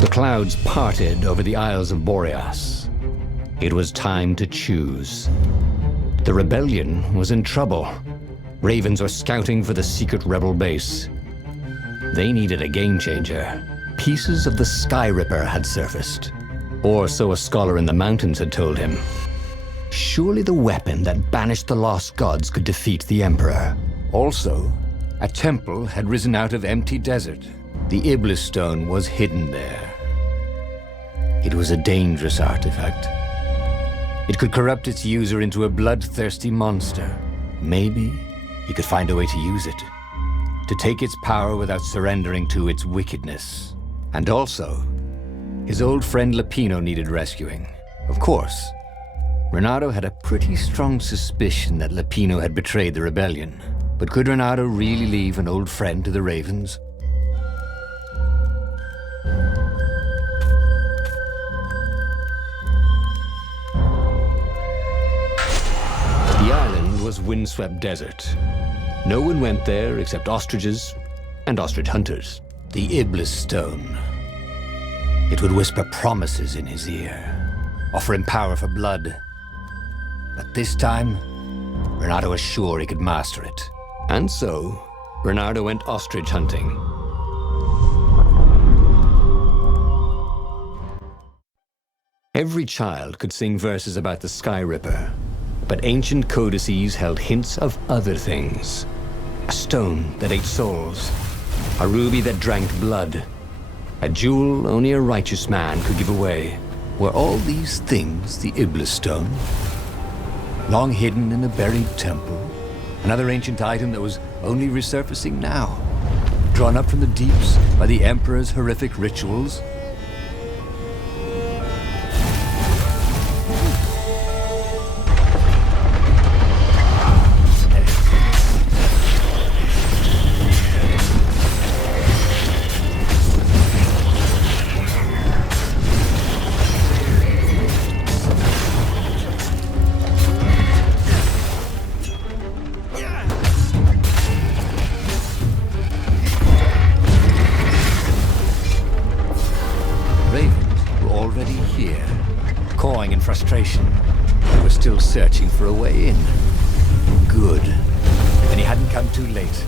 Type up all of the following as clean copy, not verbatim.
The clouds parted over the Isles of Boreas. It was time to choose. The rebellion was in trouble. Ravens were scouting for the secret rebel base. They needed a game changer. Pieces of the Sky Ripper had surfaced. Or so a scholar in the mountains had told him. Surely the weapon that banished the lost gods could defeat the Emperor. Also, a temple had risen out of empty desert. The Iblis stone was hidden there. It was a dangerous artifact. It could corrupt its user into a bloodthirsty monster. Maybe he could find a way to use it, to take its power without surrendering to its wickedness. And also, his old friend Lapino needed rescuing. Of course, Renato had a pretty strong suspicion that Lapino had betrayed the rebellion. But could Renato really leave an old friend to the Ravens? The island was windswept desert. No one went there except ostriches and ostrich hunters. The Iblis stone. It would whisper promises in his ear, offer him power for blood. But this time, Renato was sure he could master it. And so, Renato went ostrich hunting. Every child could sing verses about the Sky Ripper, but ancient codices held hints of other things. A stone that ate souls, a ruby that drank blood, a jewel only a righteous man could give away. Were all these things the Iblis stone? Long hidden in a buried temple? Another ancient item that was only resurfacing now? Drawn up from the deeps by the Emperor's horrific rituals? Frustration. They were still searching for a way in. Good. Then he hadn't come too late.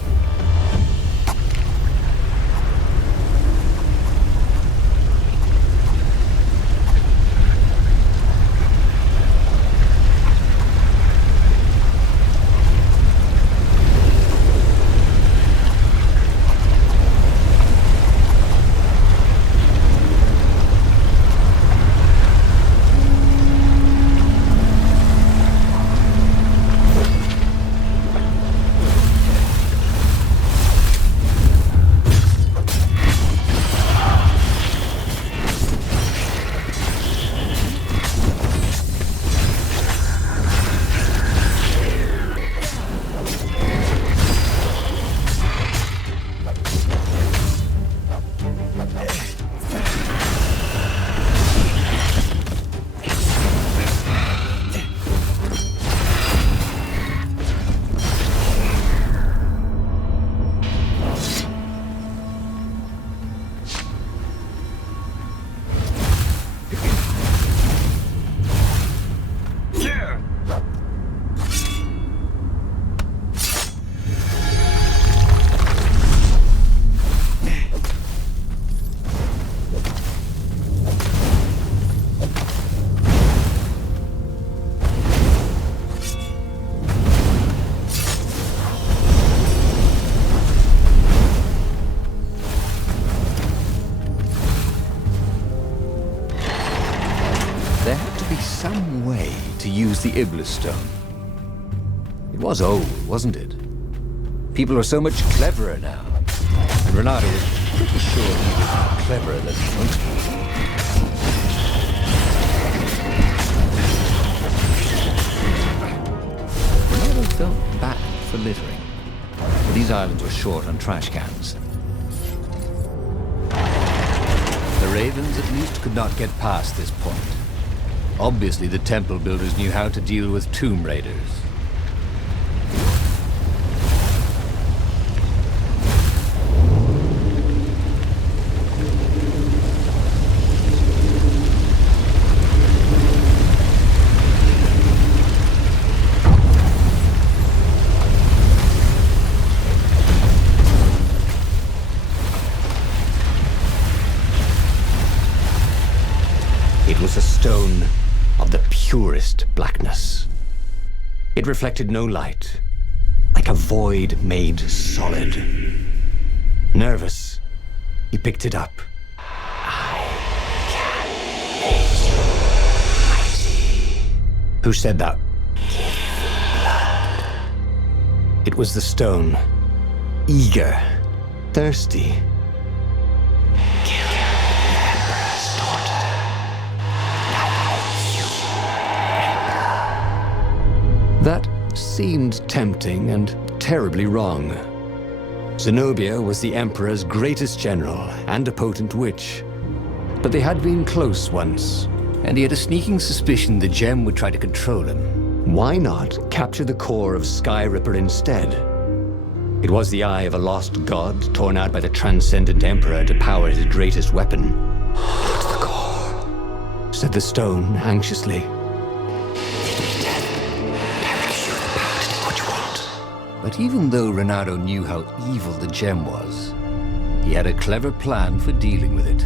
Some way to use the Iblis stone. It was old, wasn't it? People are so much cleverer now. And Renato was pretty sure he was cleverer than most people. Renato felt bad for littering. But these islands were short on trash cans. The Ravens at least could not get past this point. Obviously, the temple builders knew how to deal with tomb raiders. was a stone of the purest blackness. It reflected no light, like a void made solid. Nervous, he picked it up. Who said that? It was the stone. Eager. Thirsty. Kill the Emperor's daughter. That seemed tempting and terribly wrong. Zenobia was the Emperor's greatest general and a potent witch. But they had been close once, and he had a sneaking suspicion the gem would try to control him. Why not capture the core of Sky Ripper instead? It was the eye of a lost god torn out by the transcendent Emperor to power his greatest weapon. "What's the core?" said the stone anxiously. "It'll be death. Derek, you have the power to do what you want." But even though Renato knew how evil the gem was, he had a clever plan for dealing with it.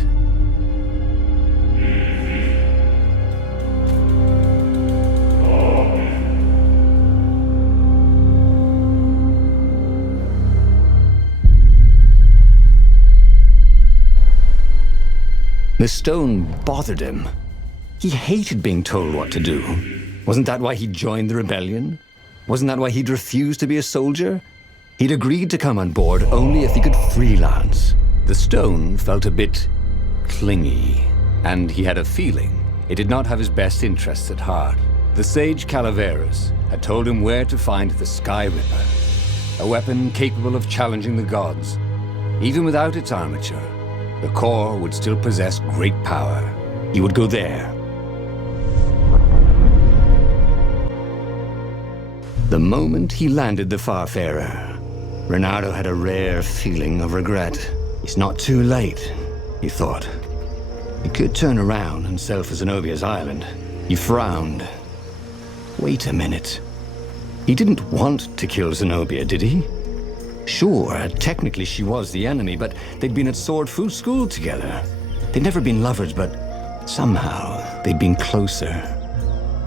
The stone bothered him. He hated being told what to do. Wasn't that why he joined the rebellion? Wasn't that why he'd refused to be a soldier? He'd agreed to come on board only if he could freelance. The stone felt a bit clingy, and he had a feeling it did not have his best interests at heart. The sage Calaveras had told him where to find the Sky Ripper, a weapon capable of challenging the gods. Even without its armature, the core would still possess great power. He would go there. The moment he landed the Farfarer, Renato had a rare feeling of regret. It's not too late, he thought. He could turn around and sail for Zenobia's island. He frowned. Wait a minute. He didn't want to kill Zenobia, did he? Sure, technically she was the enemy, but they'd been at sword food school together. They'd never been lovers, but somehow they'd been closer.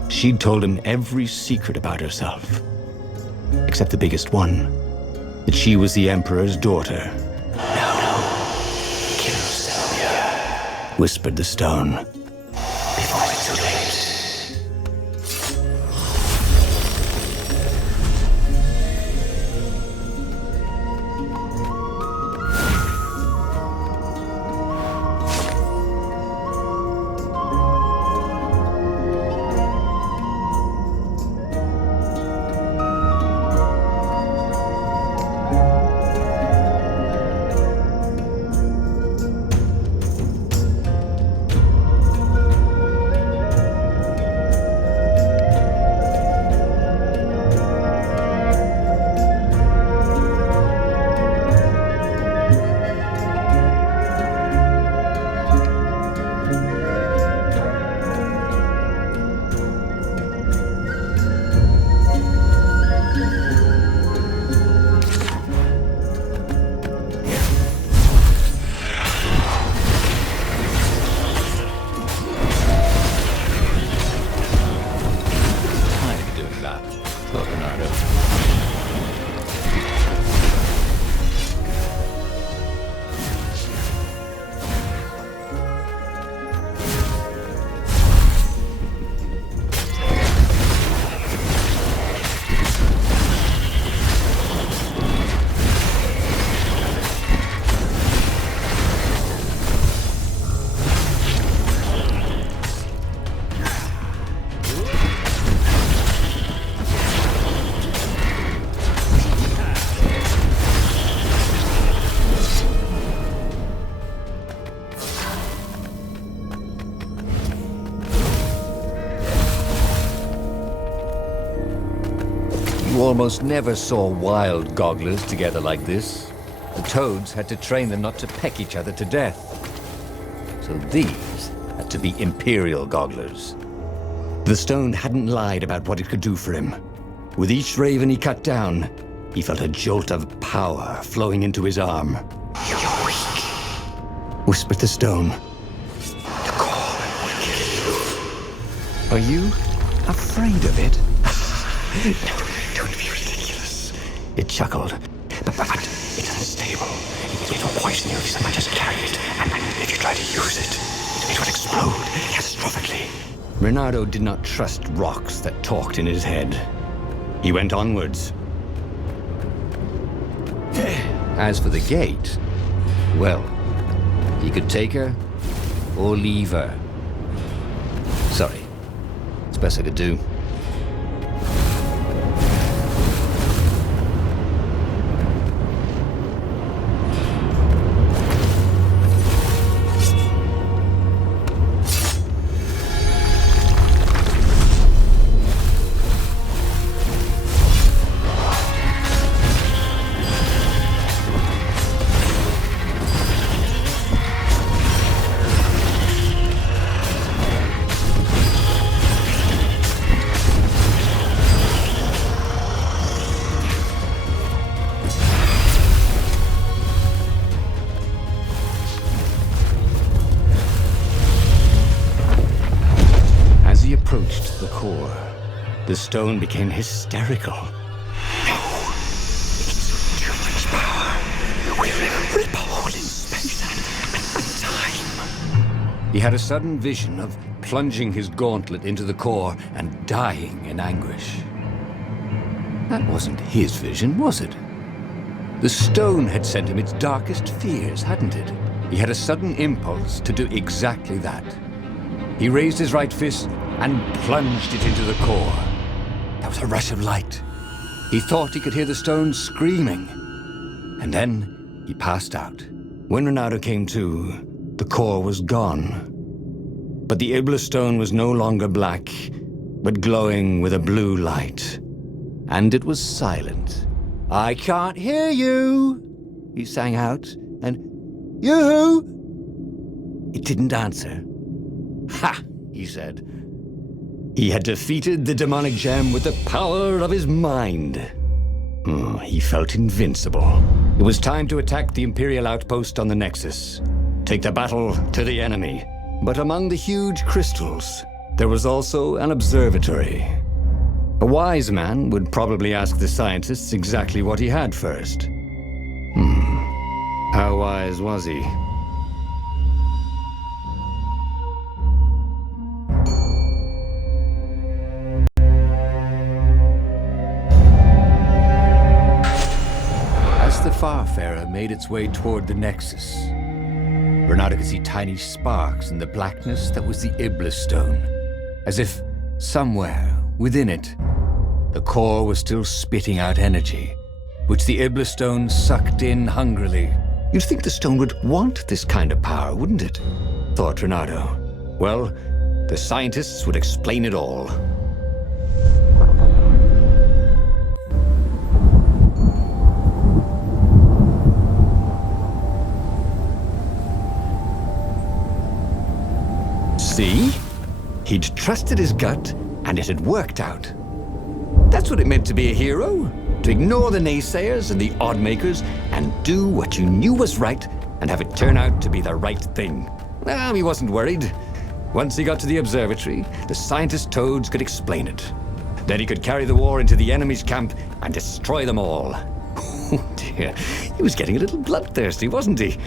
She'd told him every secret about herself, except the biggest one, that she was the Emperor's daughter. No, kill Zenobia, whispered the stone, before it's too late. You almost never saw wild gogglers together like this. The toads had to train them not to peck each other to death. So these had to be Imperial gogglers. The stone hadn't lied about what it could do for him. With each raven he cut down, he felt a jolt of power flowing into his arm. "You're weak," whispered the stone. "The core will kill you." Are you afraid of it? No, don't be ridiculous. It chuckled. But it's unstable. It will poison you if someone just carry it. And if you try to use it, it will explode catastrophically. Renato did not trust rocks that talked in his head. He went onwards. As for the gate, well, he could take her or leave her. Sorry, it's best I could do. Approached the core, the stone became hysterical. No, it's too much power. We'll rip a hole in space and time. He had a sudden vision of plunging his gauntlet into the core and dying in anguish. That wasn't his vision, was it? The stone had sent him its darkest fears, hadn't it? He had a sudden impulse to do exactly that. He raised his right fist and plunged it into the core. There was a rush of light. He thought he could hear the stone screaming. And then he passed out. When Renato came to, the core was gone. But the Iblis stone was no longer black, but glowing with a blue light. And it was silent. "I can't hear you," he sang out, and "You?" It didn't answer. "Ha!" he said. He had defeated the demonic gem with the power of his mind. He felt invincible. It was time to attack the Imperial outpost on the Nexus. Take the battle to the enemy. But among the huge crystals, there was also an observatory. A wise man would probably ask the scientists exactly what he had first. How wise was he? As the Farfarer made its way toward the Nexus, Renato could see tiny sparks in the blackness that was the Iblis stone, as if somewhere within it, the core was still spitting out energy, which the Iblis stone sucked in hungrily. You'd think the stone would want this kind of power, wouldn't it? Thought Renato. Well, the scientists would explain it all. See? He'd trusted his gut, and it had worked out. That's what it meant to be a hero. To ignore the naysayers and the odd-makers, and do what you knew was right, and have it turn out to be the right thing. No, he wasn't worried. Once he got to the observatory, the scientist toads could explain it. Then he could carry the war into the enemy's camp and destroy them all. Oh dear, he was getting a little bloodthirsty, wasn't he?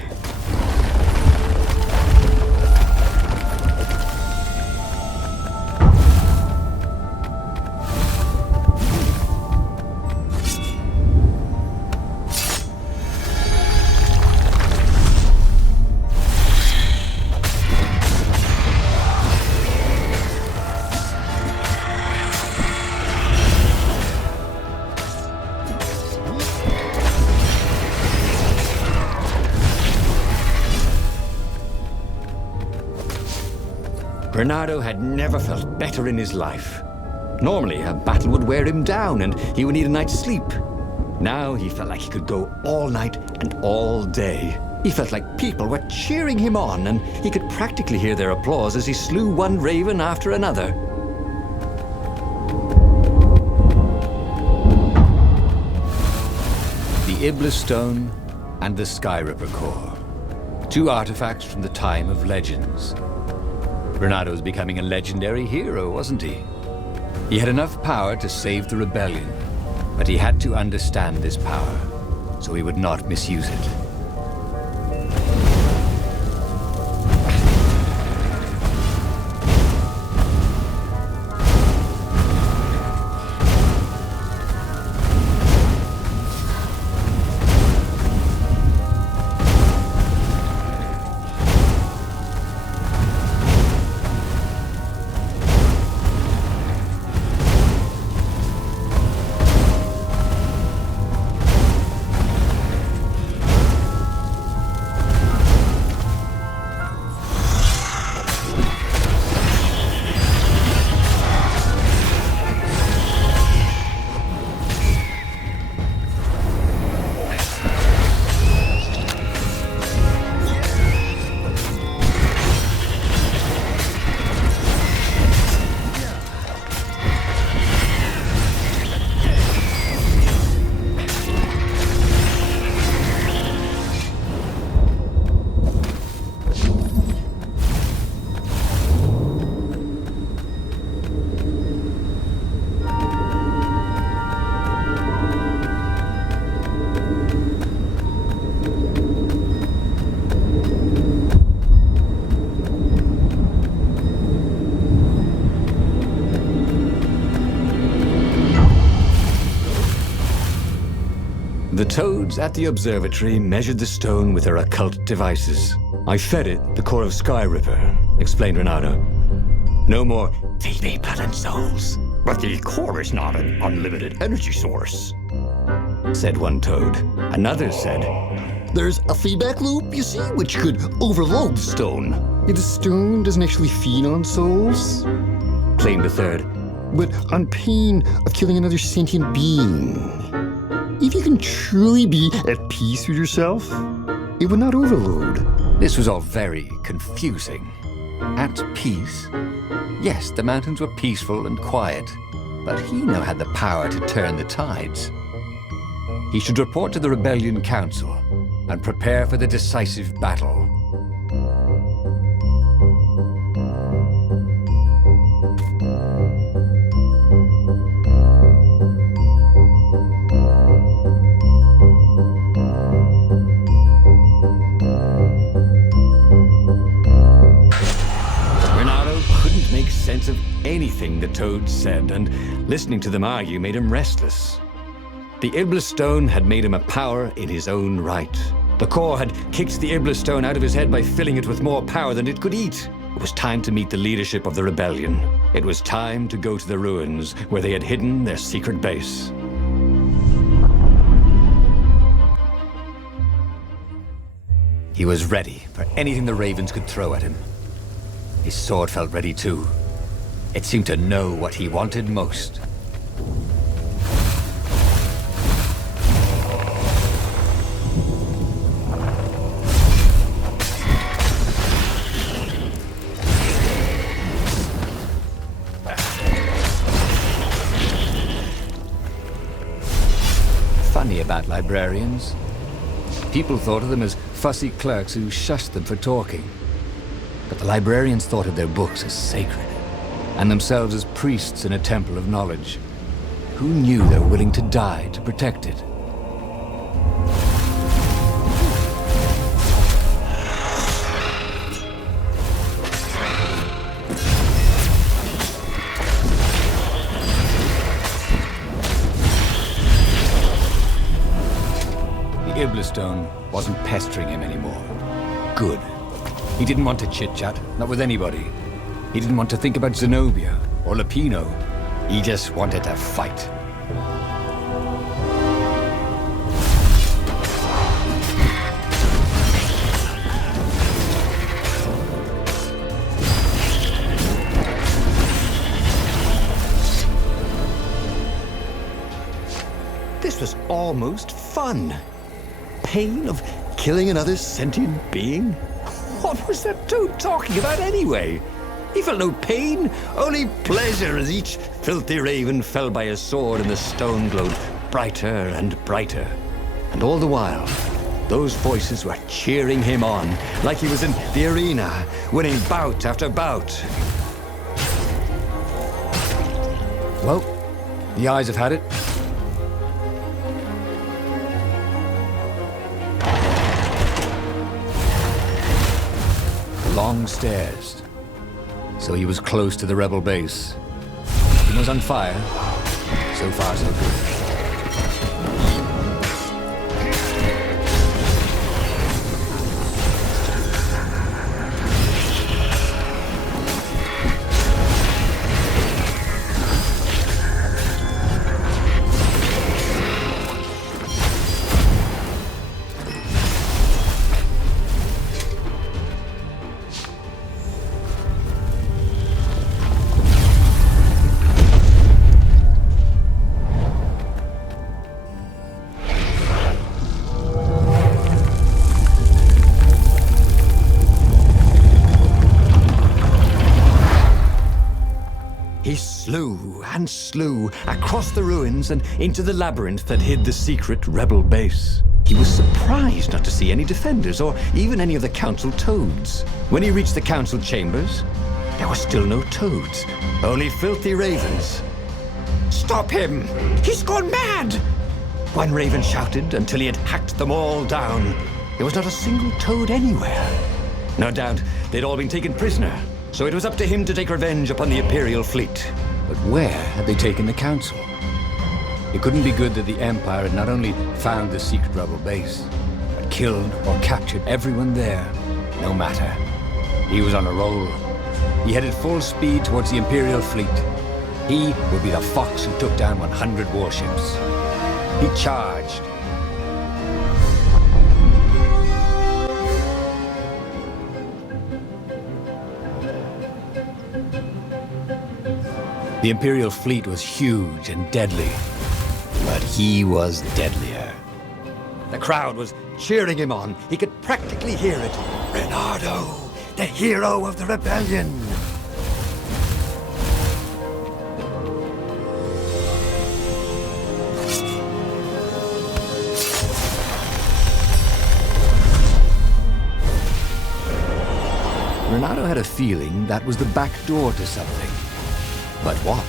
Renato had never felt better in his life. Normally, a battle would wear him down and he would need a night's sleep. Now he felt like he could go all night and all day. He felt like people were cheering him on, and he could practically hear their applause as he slew one raven after another. The Iblis Stone and the Skyripper Core. Two artifacts from the time of legends. Renato was becoming a legendary hero, wasn't he? He had enough power to save the rebellion, but he had to understand this power, so he would not misuse it. The toads at the observatory measured the stone with their occult devices. I fed it the core of Sky Ripper, explained Renato. No more feed me blood and souls. But the core is not an unlimited energy source, said one toad. Another said, there's a feedback loop, you see, which could overload the stone. The stone doesn't actually feed on souls, claimed a third, but on pain of killing another sentient being. If you can truly be at peace with yourself, it would not overload. This was all very confusing. At peace? Yes, the mountains were peaceful and quiet, but he now had the power to turn the tides. He should report to the Rebellion Council and prepare for the decisive battle. Of anything the toads said, and listening to them argue made him restless. The Iblis stone had made him a power in his own right. The core had kicked the Iblis stone out of his head by filling it with more power than it could eat. It was time to meet the leadership of the rebellion. It was time to go to the ruins where they had hidden their secret base. He was ready for anything the ravens could throw at him. His sword felt ready too. It seemed to know what he wanted most. Funny about librarians. People thought of them as fussy clerks who shushed them for talking. But the librarians thought of their books as sacred, and themselves as priests in a temple of knowledge. Who knew they were willing to die to protect it? The Iblis stone wasn't pestering him anymore. Good. He didn't want to chit-chat, not with anybody. He didn't want to think about Zenobia or Lapino. He just wanted to fight. This was almost fun. Pain of killing another sentient being? What was that toad talking about anyway? He felt no pain, only pleasure as each filthy raven fell by his sword and the stone glowed brighter and brighter. And all the while, Those voices were cheering him on, like he was in the arena, winning bout after bout. Well, the eyes have had it. Long stairs. So he was close to the rebel base. He was on fire. So far, so good. He slew and slew across the ruins and into the labyrinth that hid the secret rebel base. He was surprised not to see any defenders or even any of the council toads. When he reached the council chambers, there were still no toads, only filthy ravens. "Stop him! He's gone mad!" one raven shouted until he had hacked them all down. There was not a single toad anywhere. No doubt they'd all been taken prisoner. So it was up to him to take revenge upon the Imperial fleet. But where had they taken the council? It couldn't be good that the Empire had not only found the secret rebel base, but killed or captured everyone there. No matter. He was on a roll. He headed full speed towards the Imperial fleet. He would be the fox who took down 100 warships. He charged. The Imperial fleet was huge and deadly, but he was deadlier. The crowd was cheering him on. He could practically hear it. Reynardo, the hero of the rebellion. Reynardo had a feeling that was the back door to something. But what?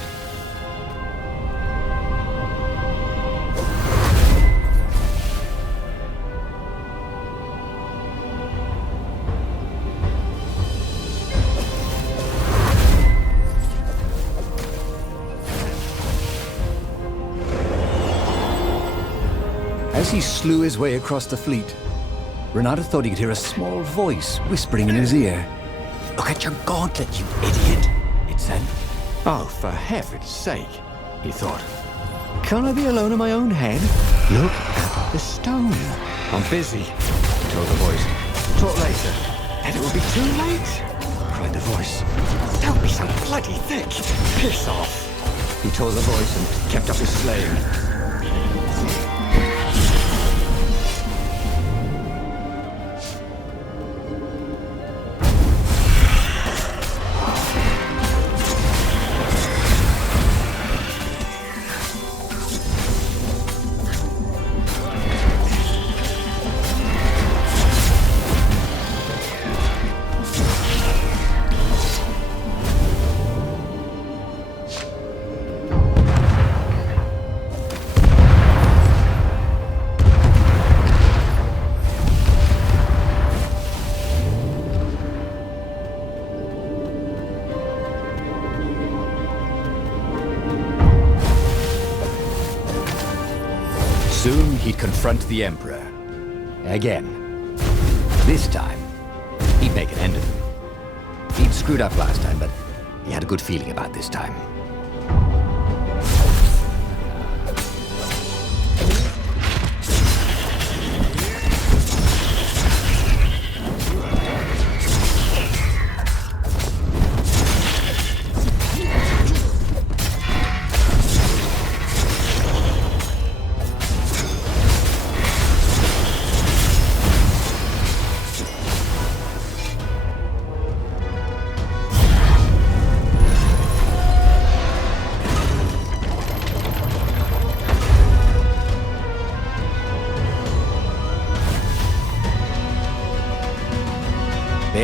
As he slew his way across the fleet, Reynardo thought he could hear a small voice whispering in his ear. "Look at your gauntlet, you idiot," it said. "Oh, for heaven's sake," he thought. "Can't I be alone in my own head? Look at the stone." "I'm busy," told the voice. "Talk later." "And it will be too late," cried the voice. "Don't be so bloody thick. Piss off," he told the voice and kept up his slaying. Soon he'd confront the Emperor. Again. This time, he'd make an end of him. He'd screwed up last time, but he had a good feeling about this time.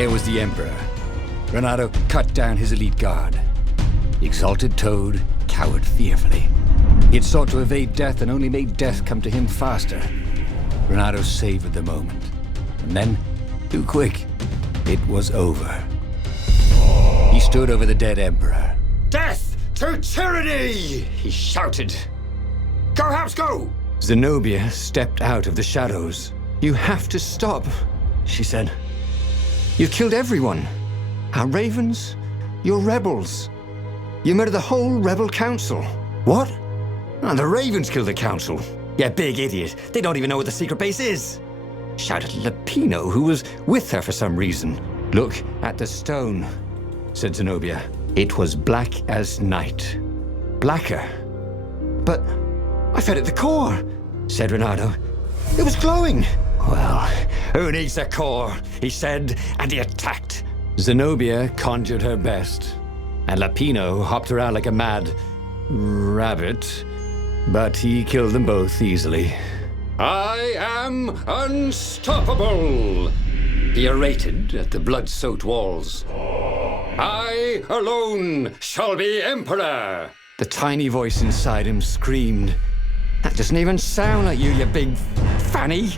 There was the Emperor. Renato cut down his elite guard. The exalted Toad cowered fearfully. He had sought to evade death and only made death come to him faster. Renato savored the moment. And then, too quick, it was over. He stood over the dead Emperor. Death to tyranny! He shouted. Go, House, go! Zenobia stepped out of the shadows. You have to stop, she said. You've killed everyone. Our ravens, your rebels. You murdered the whole rebel council. What? Oh, the ravens killed the council. You big idiot. They don't even know what the secret base is. Shouted Lapino, who was with her for some reason. Look at the stone, said Zenobia. It was black as night. Blacker. But I fed it the core, said Renato. It was glowing. Well, who needs the core? He said, and he attacked. Zenobia conjured her best, and Lapino hopped around like a mad rabbit, but he killed them both easily. I am unstoppable, he orated at the blood-soaked walls. I alone shall be emperor. The tiny voice inside him screamed. That doesn't even sound like you big fanny.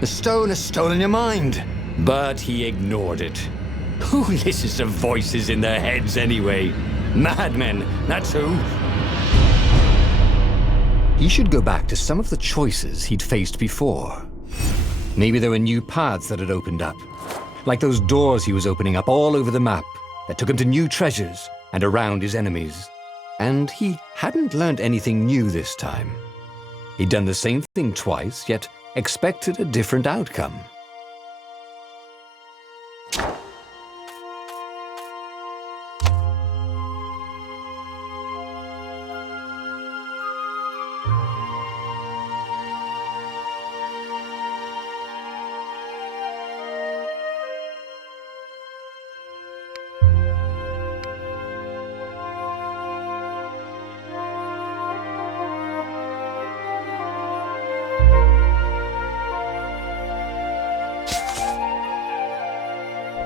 The stone has stolen your mind. But he ignored it. Who listens to voices in their heads anyway? Madmen, that's who. He should go back to some of the choices he'd faced before. Maybe there were new paths that had opened up. Like those doors he was opening up all over the map that took him to new treasures and around his enemies. And he hadn't learned anything new this time. He'd done the same thing twice, yet expected a different outcome.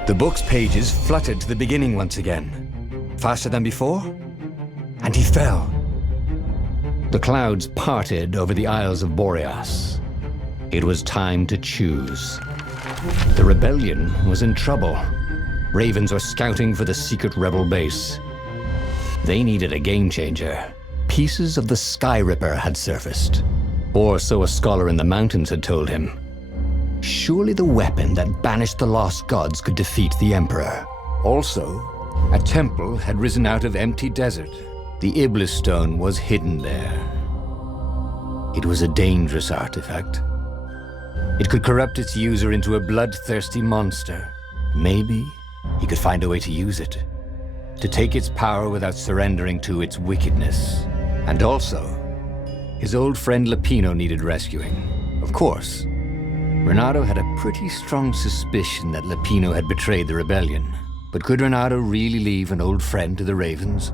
The book's pages fluttered to the beginning once again, faster than before, and he fell. The clouds parted over the Isles of Boreas. It was time to choose. The rebellion was in trouble. Ravens were scouting for the secret rebel base. They needed a game changer. Pieces of the Sky Ripper had surfaced, or so a scholar in the mountains had told him. Surely the weapon that banished the lost gods could defeat the Emperor. Also, a temple had risen out of empty desert. The Iblis stone was hidden there. It was a dangerous artifact. It could corrupt its user into a bloodthirsty monster. Maybe he could find a way to use it, to take its power without surrendering to its wickedness. And also, his old friend Lapino needed rescuing. Of course, Renato had a pretty strong suspicion that Lapino had betrayed the rebellion. But could Renato really leave an old friend to the Ravens?